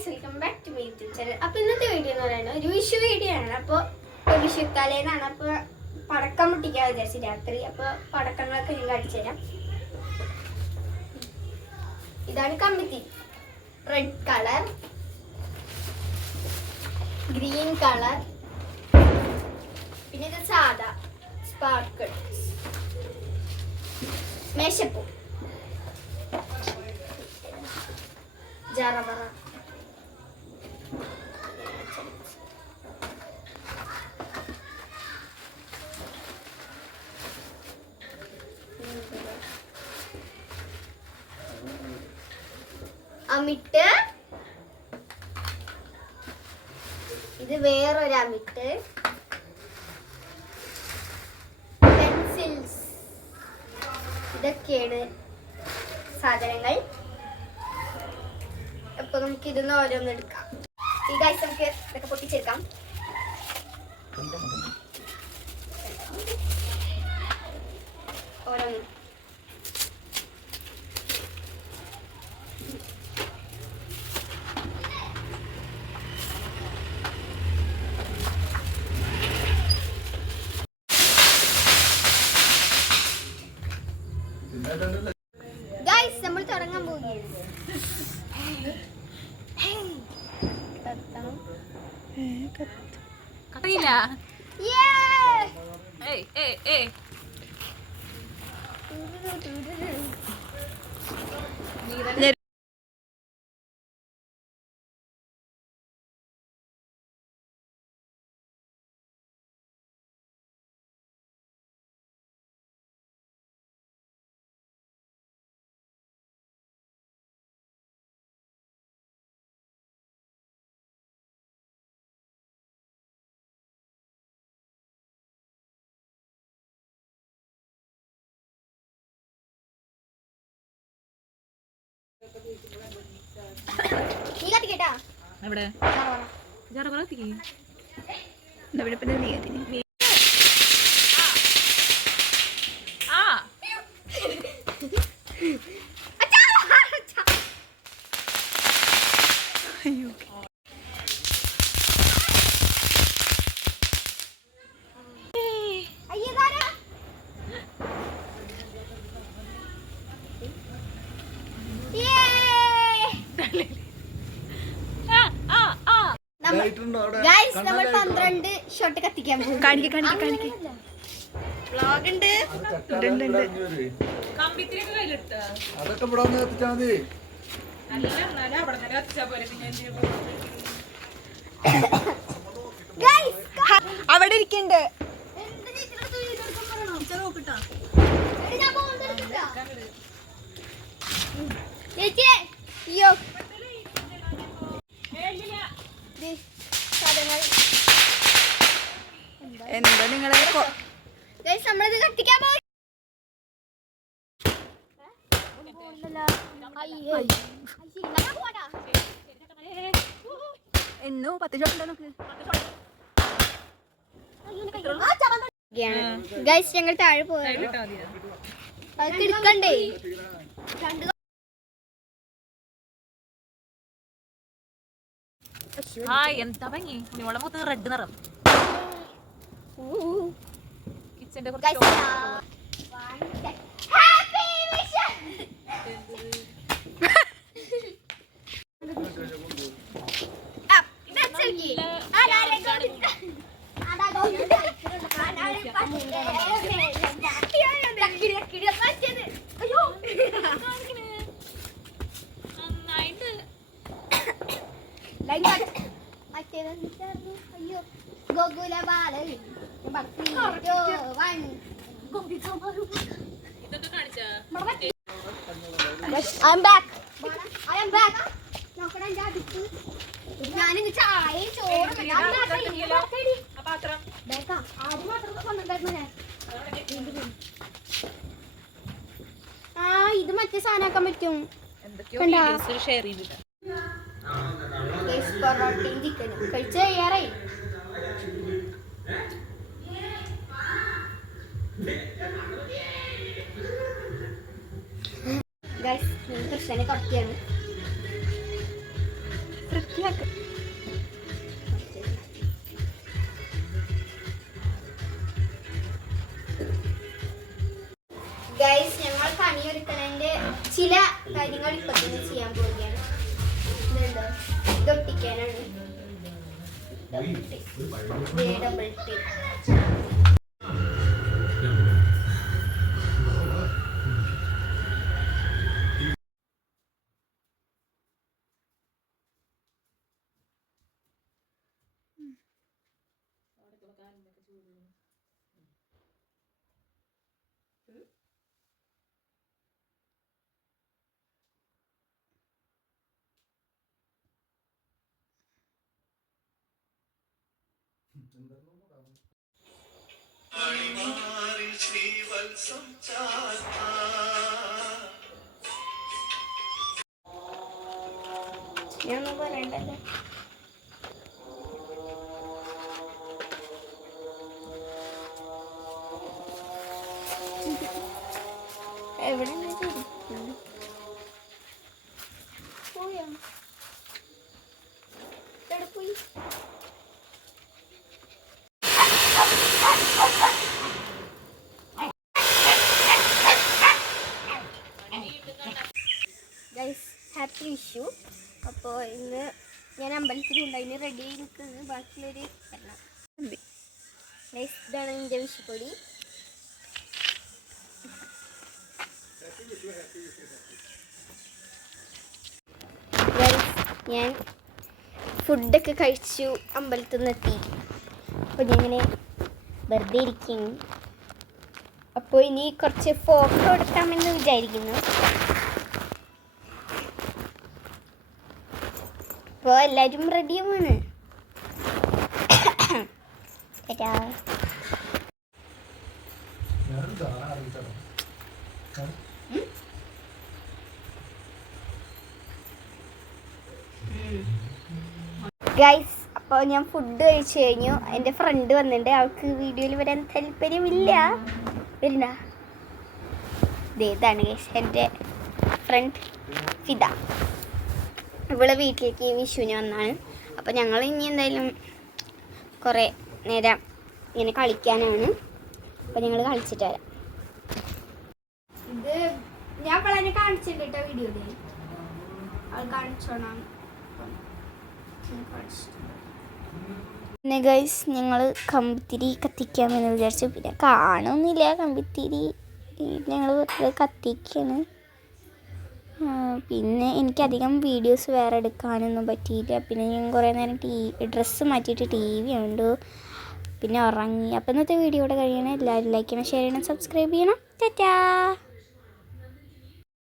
Guys welcome back to my YouTube channel. അപ്പോൾ ഇന്നത്തെ video എന്ന് പറയുന്നത് ഒരു വിഷു വീഡിയോ ആണ്. അപ്പോൾ വിഷു തലേന്നാണ്. അപ്പോൾ പടക്കം പൊട്ടിക്കാൻ വിചാരിച്ചു രാത്രി. അപ്പോൾ പടക്കങ്ങളൊക്കെ നിങ്ങൾ അടിച്ചു തരാം. ഇതാണ് കമ്പിത്തി. റെഡ് കളർ, ഗ്രീൻ കളർ, പിന്നെ ഇത് സാദാ സ്പാർക്കിൾ, മേശപ്പൂ, ജറബറ, അമിട്ട്, ഇത് വേറൊരു അമിട്ട്, പെൻസിൽസ്, ഇതൊക്കെയാണ് സാധനങ്ങൾ. അപ്പൊ നമുക്ക് ഇതൊന്ന് ഓരോന്ന് എടുക്കാം. ഈ ഗൈസ് നമുക്ക് ഇതൊക്കെ പൊട്ടിച്ചെടുക്കാം. ഓരോന്ന് ഗൈസ് നമ്മൾ തുടങ്ങാൻ പോവുകയാണ്. നീ കത്തിക്കേട്ടാ എവിടെ നമ്മൾ 12 ഷോട്ട് കത്തിക്കാൻ പോകും. അവിടെ ഇരിക്കണ്ട്. എന്താ നിങ്ങളെ നമ്മളിത് കത്തിക്കാൻ പോകും. എന്നോ 10 ഷോട്ട് നോക്ക്. ഗൈസ് ഞങ്ങൾ താഴെ പോയത് അതൊക്കെ എടുക്കണ്ടേ. എന്താ ഭംഗി. നിങ്ങളെ മൊത്തം റെഡ് നിറം. കിച്ചന്റെ അയ്യോ ഗോകുല ബാലൻ ഞാനിന്ന് ചായയും ചോറും ഇത് മറ്റേ സാധനമാക്കാൻ പറ്റും. പൊറോട്ടയും ചിക്കനും കഴിച്ച് തയ്യാറായി. കൃഷ്ണനെ കത്തിയാണ്. ഗൈസ്, ഞങ്ങൾ പണിയൊരുക്കണതിന്റെ ചില കാര്യങ്ങൾ ഇപ്പൊ തന്നെ ചെയ്യാൻ പോവുകയാണ്. ഇതൊട്ടിക്കാനാണ് ഡബിൾ ടേപ്പ്. ഞാനൊന്നും പറയണ്ടല്ലോ. എവിടെ പോയോ? എവിടെ പോയി? Guys, happy Vishu. അപ്പോൾ ഇന്ന് ഞാൻ അമ്പലത്തിലുണ്ട്, അതിന് റെഡി ആയി നിൽക്കുന്നത്. ബാക്കിയുള്ളൊരു ഗൈസ്, ഇതാണ് എൻ്റെ വിഷുപ്പൊടി. ഗൈസ്, ഞാൻ ഫുഡൊക്കെ കഴിച്ചു, അമ്പലത്തിൽ നിന്ന് എത്തി. അപ്പോൾ ഞാനിങ്ങനെ വെറുതെ ഇരിക്കുന്നു. അപ്പോൾ ഇനി കുറച്ച് ഫോട്ടോ എടുക്കാമെന്ന് വിചാരിക്കുന്നു. അപ്പോൾ എല്ലാവരും റെഡിയുമാണ്. ഗൈസ്, അപ്പോൾ ഞാൻ ഫുഡ് കഴിച്ചു കഴിഞ്ഞു. എൻ്റെ ഫ്രണ്ട് വന്നിട്ടുണ്ട്. അവൾക്ക് വീഡിയോയിൽ വരാൻ താല്പര്യമില്ല. വരില്ല. ഇതാണ് ഗൈസ് എൻ്റെ ഫ്രണ്ട് ഫിദ. ഇവളെ വീട്ടിലേക്ക് വിഷുവിന് വന്നാണ്. അപ്പോൾ ഞങ്ങൾ ഇനി എന്തായാലും കുറേ നേരം ഇങ്ങനെ കളിക്കാനാണ്. അപ്പോൾ ഞങ്ങൾ കളിച്ചിട്ട് വരാം. ഇത് ഞാൻ വളരെ കാണിച്ചിട്ടുണ്ട് കേട്ടോ വീഡിയോയിൽ. അത് കാണിച്ചോണം. പിന്നെ ഗൈസ്, ഞങ്ങൾ കമ്പിത്തിരി കത്തിക്കാമെന്ന് വിചാരിച്ചു. പിന്നെ കാണുന്നില്ല കമ്പിത്തിരി, ഞങ്ങൾ വെറുതെ കത്തിക്കാണ്. പിന്നെ എനിക്കധികം വീഡിയോസ് വേറെ എടുക്കാനൊന്നും പറ്റിയില്ല. പിന്നെ ഞാൻ കുറേ നേരം ഡ്രസ്സ് മാറ്റിയിട്ട് TV കണ്ടു, പിന്നെ ഉറങ്ങി. അപ്പോൾ ഇന്നത്തെ വീഡിയോ ഇവിടെ കഴിയണം. എല്ലാവരും ലൈക്ക് ചെയ്യണം, ഷെയർ ചെയ്യണം, സബ്സ്ക്രൈബ് ചെയ്യണം. ടാറ്റാ.